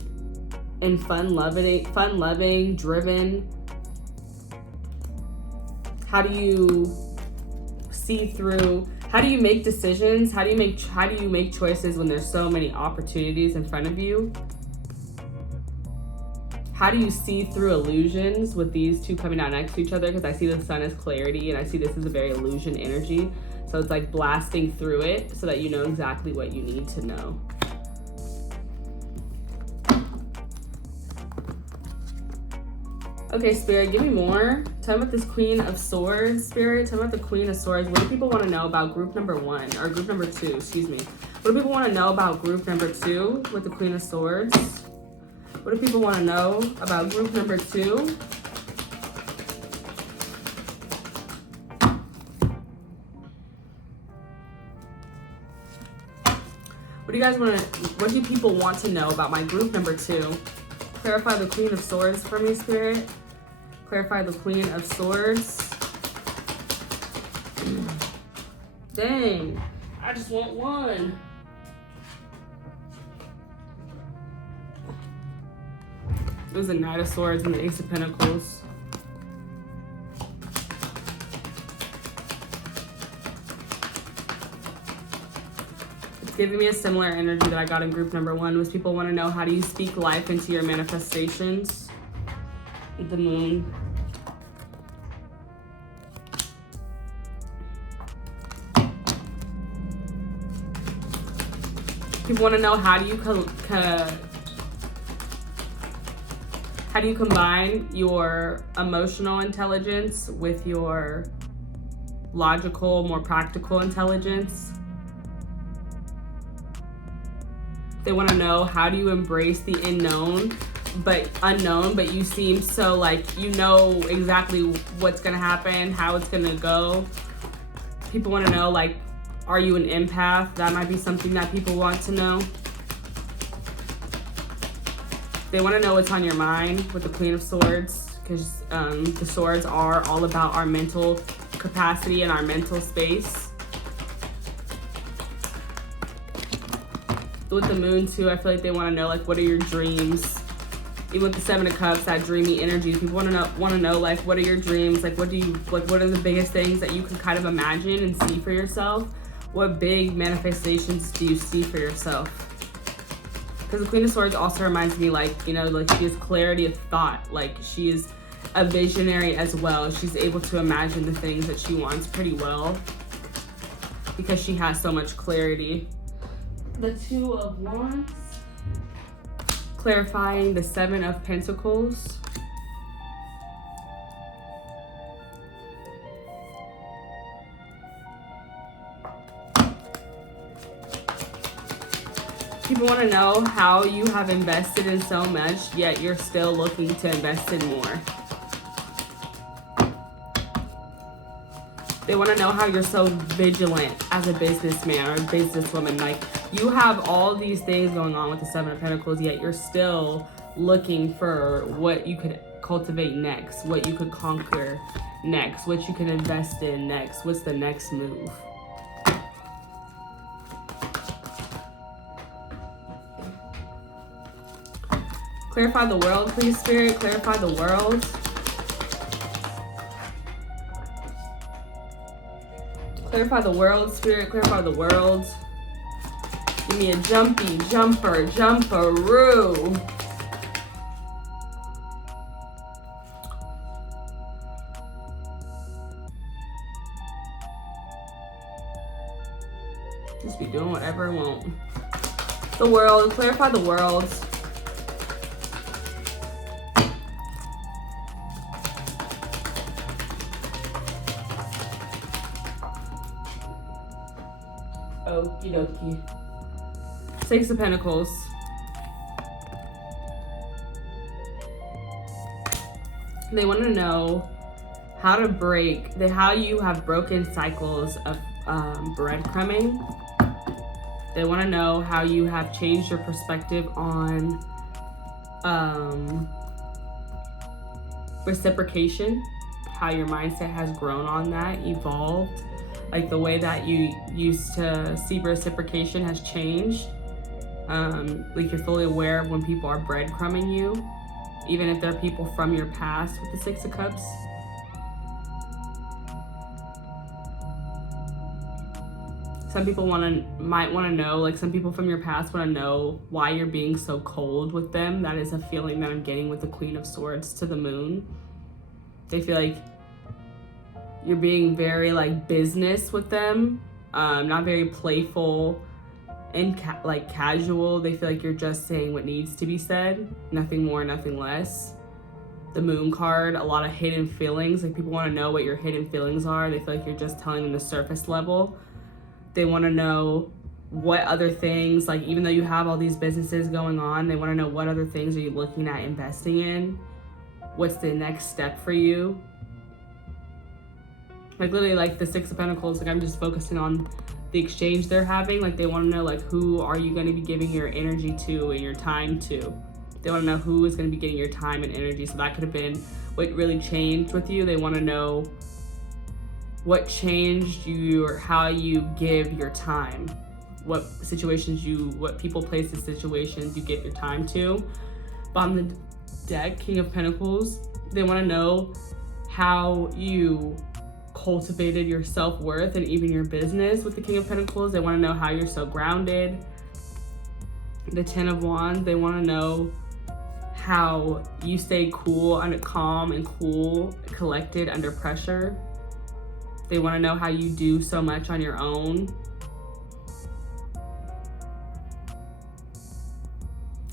and fun-loving, driven? How do you see through? How do you make decisions? How do you make choices when there's so many opportunities in front of you? How do you see through illusions with these 2 coming out next to each other? Because I see the sun as clarity, and I see this as a very illusion energy. So it's like blasting through it so that you know exactly what you need to know. Okay, Spirit, give me more. Tell me about this Queen of Swords, Spirit. Tell me about the Queen of Swords. What do people want to know about group number 1, or group number 2, excuse me. What do people want to know about group number 2 with the Queen of Swords? What do people want to know about group number 2? What do people want to know about my group number 2? Clarify the Queen of Swords for me, Spirit. Clarify the Queen of Swords. Dang, I just want one. It was the Knight of Swords and the Ace of Pentacles. giving me a similar energy that I got in group number 1 was people want to know, how do you speak life into your manifestations? The moon. People want to know, how do you combine your emotional intelligence with your logical, more practical intelligence? They want to know, how do you embrace the unknown, but you seem so like you know exactly what's gonna happen, how it's gonna go. People want to know, like, are you an empath? That might be something that people want to know. They want to know what's on your mind with the Queen of Swords, because the swords are all about our mental capacity and our mental space. With the moon too, I feel like they want to know, like, what are your dreams? Even with the 7 of Cups, that dreamy energy, people want to know like, what are your dreams? Like, what are the biggest things that you can kind of imagine and see for yourself? What big manifestations do you see for yourself? Because the Queen of Swords also reminds me, like, you know, like, she has clarity of thought. Like, she is a visionary as well. She's able to imagine the things that she wants pretty well because she has so much clarity. The 2 of Wands, clarifying the 7 of Pentacles. People want to know how you have invested in so much, yet you're still looking to invest in more. They want to know how you're so vigilant as a businessman or a businesswoman. Like, you have all these things going on with the 7 of Pentacles, yet you're still looking for what you could cultivate next, what you could conquer next, what you can invest in next, what's the next move. Clarify the world, please, Spirit. Clarify the world. Clarify the world, Spirit. Clarify the world. Give me a jumpy, jumper, jumperoo. Just be doing whatever I want. The world. Clarify the world. Okie dokie. 6 of Pentacles. They want to know how to how you have broken cycles of breadcrumbing. They want to know how you have changed your perspective on reciprocation, how your mindset has grown on that, evolved. Like, the way that you used to see reciprocation has changed. Like, you're fully aware of when people are breadcrumbing you, even if they're people from your past with the 6 of Cups. Some people might want to know, like, some people from your past want to know why you're being so cold with them. That is a feeling that I'm getting with the Queen of Swords to the moon. They feel like you're being very, like, business with them, not very playful and casual. They feel like you're just saying what needs to be said, nothing more, nothing less. The moon card, a lot of hidden feelings. Like, people want to know what your hidden feelings are. They feel like you're just telling them the surface level. They want to know what other things, like, even though you have all these businesses going on, they want to know what other things are you looking at investing in? What's the next step for you? Like, literally, like, the 6 of Pentacles, like, I'm just focusing on the exchange they're having. Like, they want to know, like, who are you going to be giving your energy to and your time to? They want to know who is going to be getting your time and energy. So that could have been what really changed with you. They want to know what changed you or how you give your time. What people, places, situations you give your time to. Bottom of the deck, King of Pentacles. They want to know how you cultivated your self-worth and even your business with the King of Pentacles. They want to know how you're so grounded. The Ten of Wands, they want to know how you stay cool and calm and cool, collected under pressure. They want to know how you do so much on your own.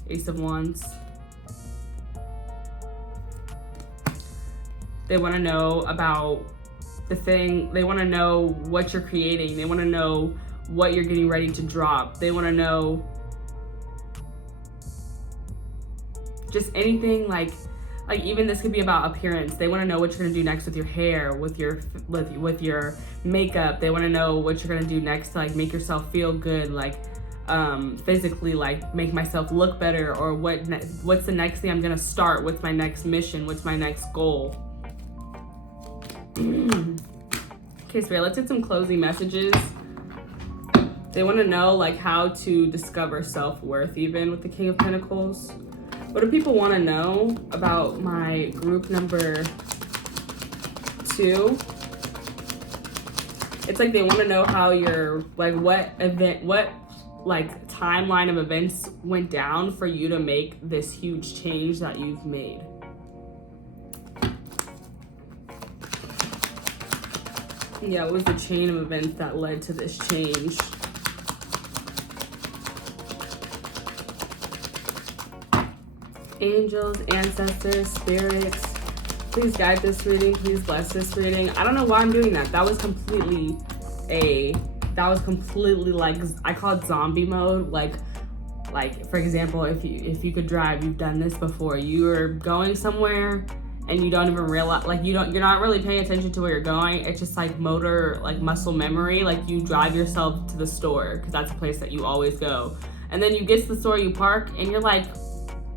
Ace of Wands. They want to know about the thing. They want to know what you're creating. They want to know what you're getting ready to drop. They want to know just anything, like even this could be about appearance. They want to know what you're going to do next with your hair, with your makeup. They want to know what you're going to do next to like make yourself feel good, like physically, like make myself look better, or what's the next thing I'm going to start, what's my next mission, what's my next goal. Okay, Spirit, let's get some closing messages. They want to know like how to discover self-worth even with the King of Pentacles. What do people want to know about my group number 2? It's like they want to know how your, like what like timeline of events went down for you to make this huge change that you've made. Yeah, what was the chain of events that led to this change? Angels, ancestors, spirits, please guide this reading, please bless this reading. I don't know why I'm doing that. That was completely like, I call it zombie mode. Like for example, if you could drive, you've done this before. You're going somewhere and you don't even realize, like you're not really paying attention to where you're going. It's just like muscle memory. Like you drive yourself to the store because that's a place that you always go. And then you get to the store, you park, and you're like,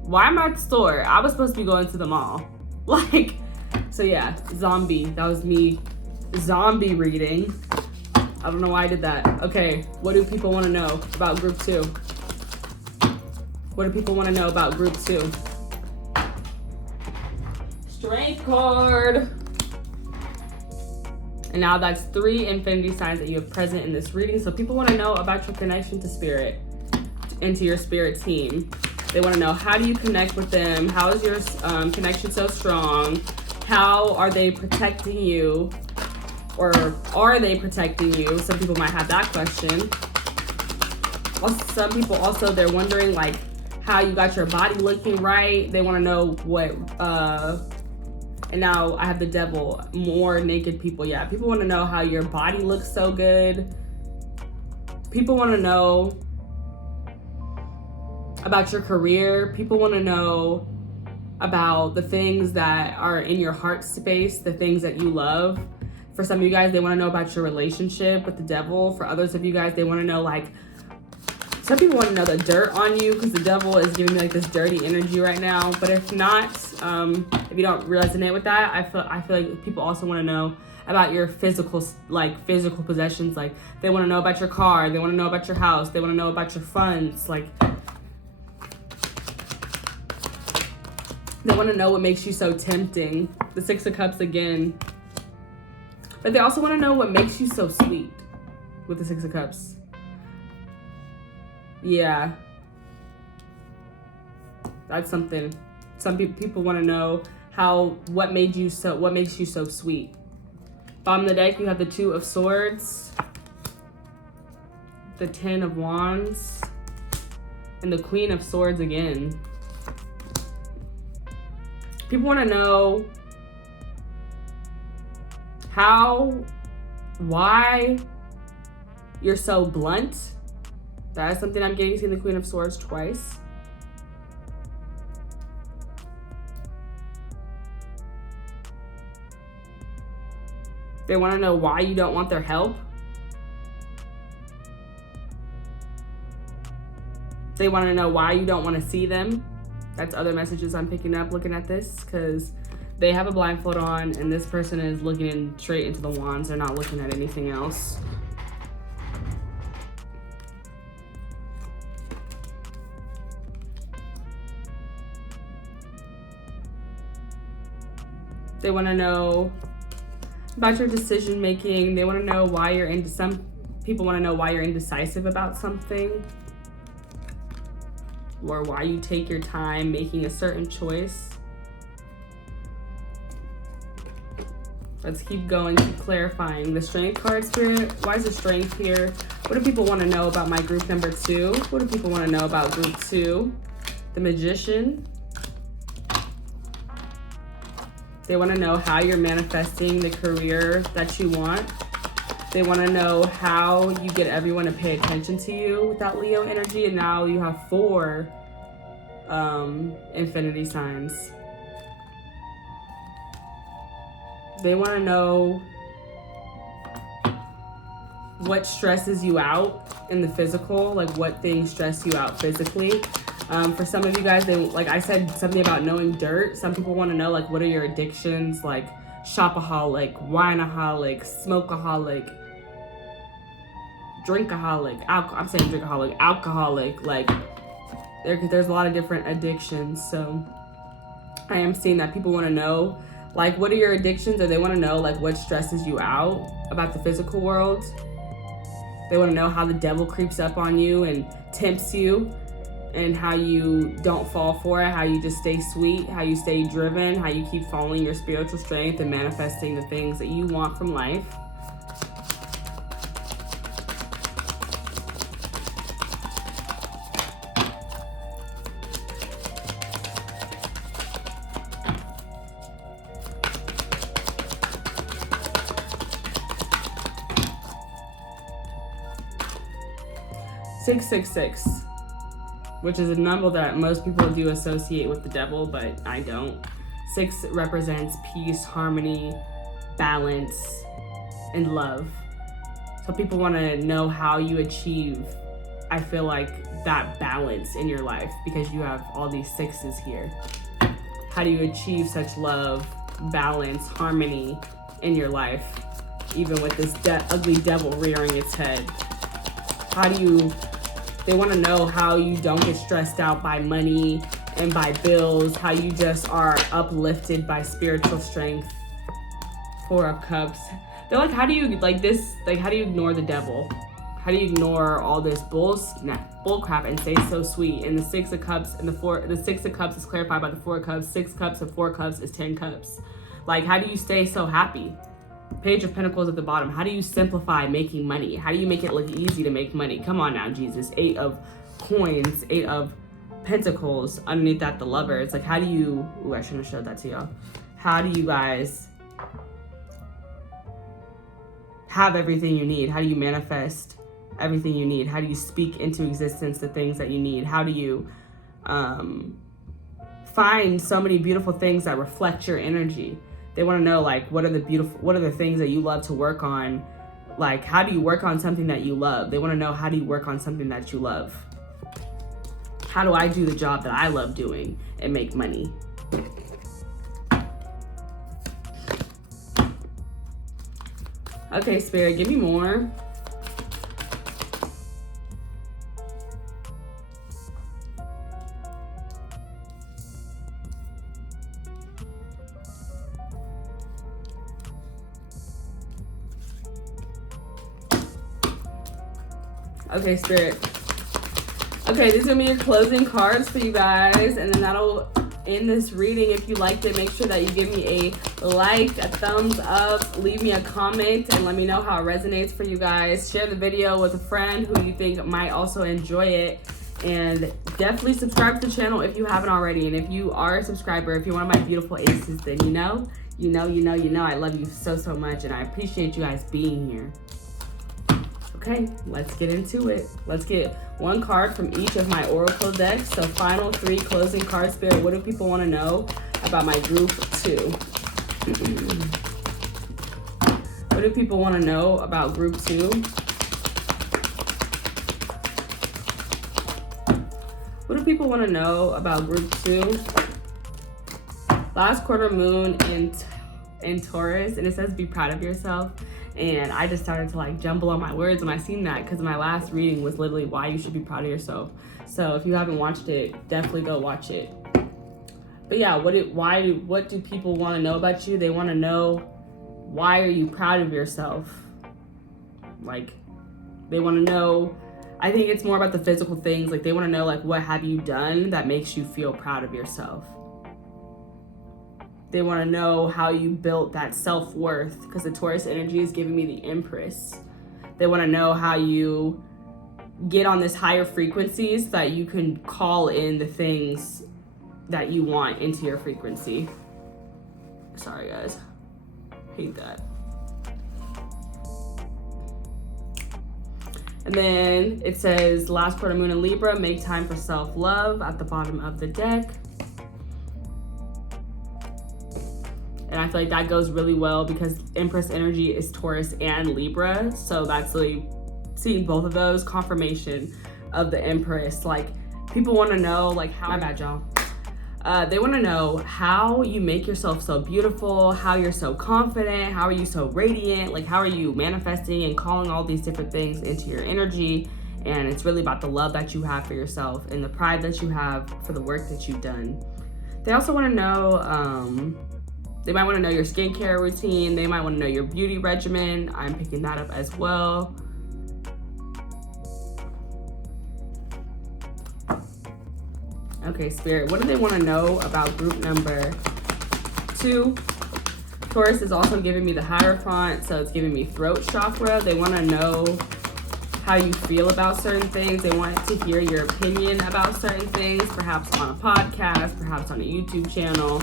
why am I at the store? I was supposed to be going to the mall. Like, so yeah, zombie. That was me. Zombie reading. I don't know why I did that. Okay, what do people want to know about group 2? What do people want to know about group 2? Strength card. And now that's 3 infinity signs that you have present in this reading. So people want to know about your connection to spirit and to your spirit team. They want to know, how do you connect with them? How is your connection so strong? How are they protecting you? Or are they protecting you? Some people might have that question. Also, some people also, they're wondering like how you got your body looking right. They want to know what, and now I have the devil, more naked people. Yeah, people want to know how your body looks so good. People want to know about your career. People want to know about the things that are in your heart space, the things that you love. For some of you guys, they want to know about your relationship with the devil. For others of you guys, they want to know, like, some people want to know the dirt on you because the devil is giving me like this dirty energy right now. But if not, if you don't resonate with that, I feel like people also want to know about your physical possessions. Like they want to know about your car, they want to know about your house, they want to know about your funds. Like they want to know what makes you so tempting. The 6 of Cups again. But they also want to know what makes you so sweet with the 6 of Cups. Yeah. That's something. Some people want to know what makes you so sweet. Bottom of the deck, you have the 2 of Swords, the 10 of Wands, and the Queen of Swords again. People want to know why you're so blunt. That is something I'm getting, seeing the Queen of Swords twice. They want to know why you don't want their help. They want to know why you don't want to see them. That's other messages I'm picking up looking at this, because they have a blindfold on and this person is looking straight into the wands. They're not looking at anything else. They want to know about your decision making. They want to know why you're some people want to know why you're indecisive about something, or why you take your time making a certain choice. Let's keep going, keep clarifying. The Strength card, Spirit. Why is the Strength here? What do people want to know about my group number 2? What do people want to know about group 2? The Magician. They want to know how you're manifesting the career that you want. They want to know how you get everyone to pay attention to you with that Leo energy. And now you have 4 infinity signs. They want to know what stresses you out in the physical, like what things stress you out physically. For some of you guys, like I said something about knowing dirt. Some people want to know, like, what are your addictions, like shopaholic, wineaholic, smokeaholic, drinkaholic, I'm saying drinkaholic, alcoholic. Like, there's a lot of different addictions. So I am seeing that people want to know, like, what are your addictions, or they want to know, like, what stresses you out about the physical world. They want to know how the devil creeps up on you and tempts you, and how you don't fall for it, how you just stay sweet, how you stay driven, how you keep following your spiritual strength and manifesting the things that you want from life. (666), which is a number that most people do associate with the devil, but I don't. 6 represents peace, harmony, balance, and love. So people want to know how you achieve, I feel like, that balance in your life, because you have all these 6s here. How do you achieve such love, balance, harmony in your life, even with this ugly devil rearing its head? They want to know how you don't get stressed out by money and by bills, how you just are uplifted by spiritual strength. 4 of Cups. They're like, how do you ignore the devil? How do you ignore all this bull crap and stay so sweet? And the 6 of Cups and the 6 of Cups is clarified by the 4 of Cups. 6 cups and 4 cups is 10 cups. Like, how do you stay so happy? Page of Pentacles at the bottom. How do you simplify making money? How do you make it look easy to make money? Come on now, Jesus. 8 of Coins, 8 of Pentacles. Underneath that, the Lover. It's like, how do you... Ooh, I shouldn't have showed that to y'all. How do you guys have everything you need? How do you manifest everything you need? How do you speak into existence the things that you need? How do you find so many beautiful things that reflect your energy? They want to know, like, what are the things that you love to work on? Like, how do you work on something that you love? They want to know, how do you work on something that you love? How do I do the job that I love doing and make money? Okay, Spirit, give me more. Okay, Spirit. Okay, these are gonna be your closing cards for you guys, and then that'll end this reading. If you liked it, make sure that you give me a like, a thumbs up, leave me a comment, and let me know how it resonates for you guys. Share the video with a friend who you think might also enjoy it, and definitely subscribe to the channel if you haven't already. And if you are a subscriber, if you're one of my beautiful aces, then you know I love you so much, and I appreciate you guys being here. Okay, let's get into it. Let's get one card from each of my oracle decks. So final 3 closing cards. Spirit, what do people want to know about my group 2? What do people want to know about group 2? What do people want to know about group 2? Last quarter moon in Taurus, and it says be proud of yourself. And I just started to like jumble on my words when I seen that, because my last reading was literally why you should be proud of yourself. So if you haven't watched it, definitely go watch it. But yeah, what do people want to know about you? They want to know why are you proud of yourself? Like, they want to know, I think it's more about the physical things. Like, they want to know, like, what have you done that makes you feel proud of yourself? They want to know how you built that self-worth, because the Taurus energy is giving me the Empress. They want to know how you get on this higher frequencies so that you can call in the things that you want into your frequency. Sorry, guys. Hate that. And then it says, last quarter moon in Libra, make time for self-love at the bottom of the deck. And I feel like that goes really well because Empress energy is Taurus and Libra. So that's like seeing both of those, confirmation of the Empress. Like, people want to know, like, how, my bad, y'all. They want to know how you make yourself so beautiful, how you're so confident, how are you so radiant, like, how are you manifesting and calling all these different things into your energy. And it's really about the love that you have for yourself and the pride that you have for the work that you've done. They also want to know, they might want to know your skincare routine. They might want to know your beauty regimen. I'm picking that up as well. Okay, Spirit, what do they want to know about group number 2? Taurus is also giving me the Hierophant, so it's giving me throat chakra. They want to know how you feel about certain things. They want to hear your opinion about certain things, perhaps on a podcast, perhaps on a YouTube channel.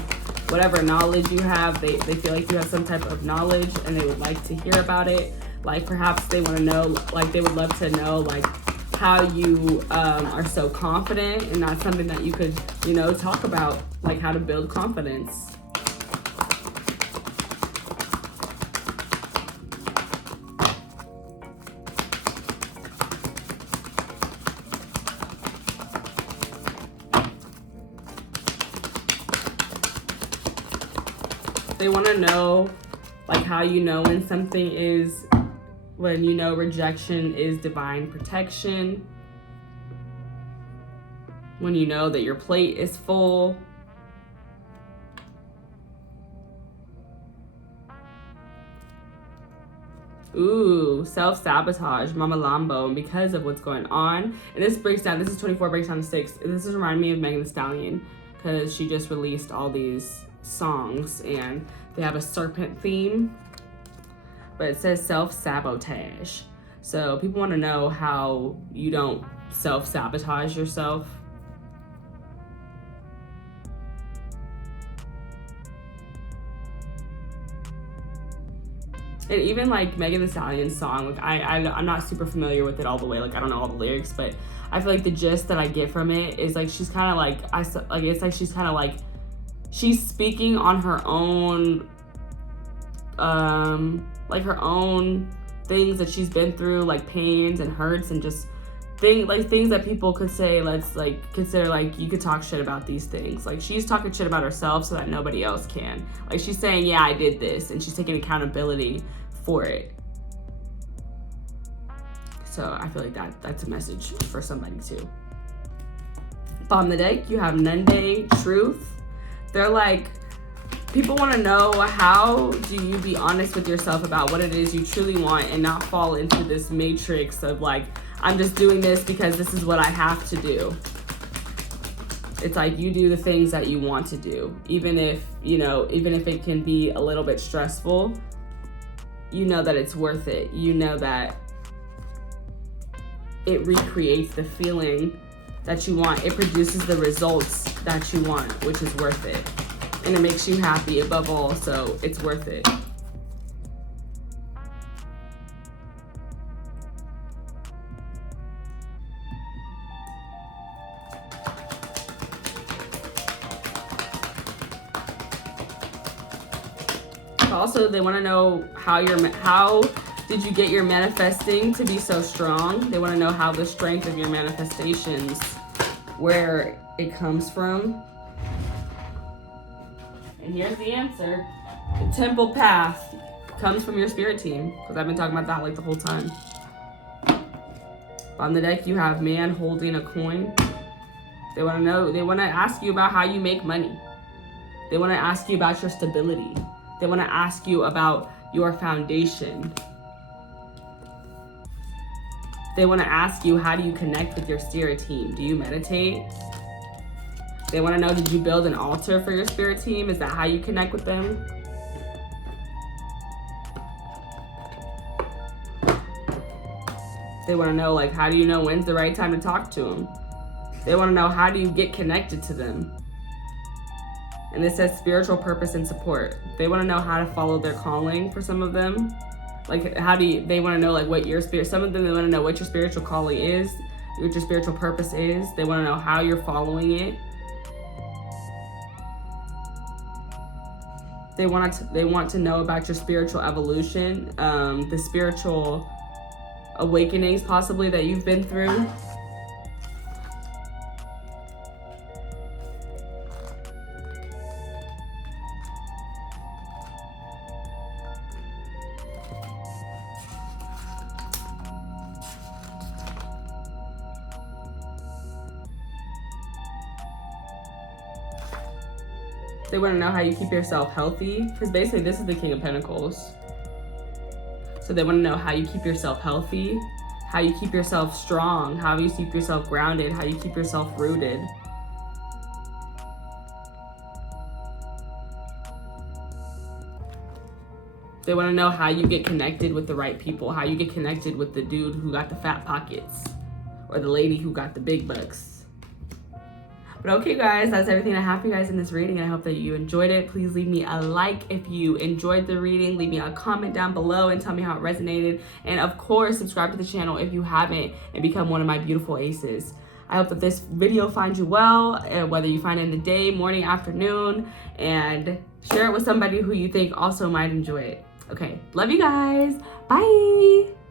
Whatever knowledge you have, they feel like you have some type of knowledge and they would like to hear about it. Like, perhaps they want to know, like, they would love to know, like, how you are so confident, and that's something that you could, you know, talk about, like how to build confidence. They want to know, like, how you know when something is, when you know rejection is divine protection, when you know that your plate is full. Ooh, self-sabotage, Mama Lambo, and because of what's going on. And this breaks down, this is 24, breaks down to 6. This is reminding me of Megan Thee Stallion, because she just released all these songs and they have a serpent theme. But it says self-sabotage. So people want to know how you don't self-sabotage yourself. And even like Megan Thee Stallion's song, like I'm not super familiar with it all the way. Like, I don't know all the lyrics, but I feel like the gist that I get from it is like she's kind of like, it's like she's kind of like, she's speaking on her own, like her own things that she's been through, like pains and hurts and just things that people could say, let's like consider, like, you could talk shit about these things. Like, she's talking shit about herself so that nobody else can. Like, she's saying, yeah, I did this, and she's taking accountability for it. So I feel like that's a message for somebody too. On the deck, you have Nunde, Truth. They're like, people want to know, how do you be honest with yourself about what it is you truly want and not fall into this matrix of like, I'm just doing this because this is what I have to do. It's like, you do the things that you want to do, even if, you know, even if it can be a little bit stressful, you know that it's worth it. You know that it recreates the feeling that you want. It produces the results that you want, which is worth it. And it makes you happy above all, so it's worth it. Also, they want to know how did you get your manifesting to be so strong? They want to know how the strength of your manifestations, where it comes from. And here's the answer. The temple path comes from your spirit team, because I've been talking about that like the whole time. On the deck, you have man holding a coin. They want to know, they want to ask you about how you make money. They want to ask you about your stability. They want to ask you about your foundation. They want to ask you, how do you connect with your spirit team? Do you meditate? They want to know, did you build an altar for your spirit team? Is that how you connect with them? They want to know, like, how do you know when's the right time to talk to them? They want to know, how do you get connected to them? And it says spiritual purpose and support. They want to know how to follow their calling for some of them. Like, they want to know, like, what your spirit, some of them, they want to know what your spiritual calling is, what your spiritual purpose is. They want to know how you're following it. They want to know about your spiritual evolution, the spiritual awakenings possibly that you've been through. They want to know how you keep yourself healthy, because basically this is the King of Pentacles. So they want to know how you keep yourself healthy, how you keep yourself strong, how you keep yourself grounded, how you keep yourself rooted. They want to know how you get connected with the right people, how you get connected with the dude who got the fat pockets or the lady who got the big bucks. But okay, guys, that's everything I have for you guys in this reading. I hope that you enjoyed it. Please leave me a like if you enjoyed the reading. Leave me a comment down below and tell me how it resonated. And of course, subscribe to the channel if you haven't and become one of my beautiful aces. I hope that this video finds you well, whether you find it in the day, morning, afternoon, and share it with somebody who you think also might enjoy it. Okay, love you guys. Bye.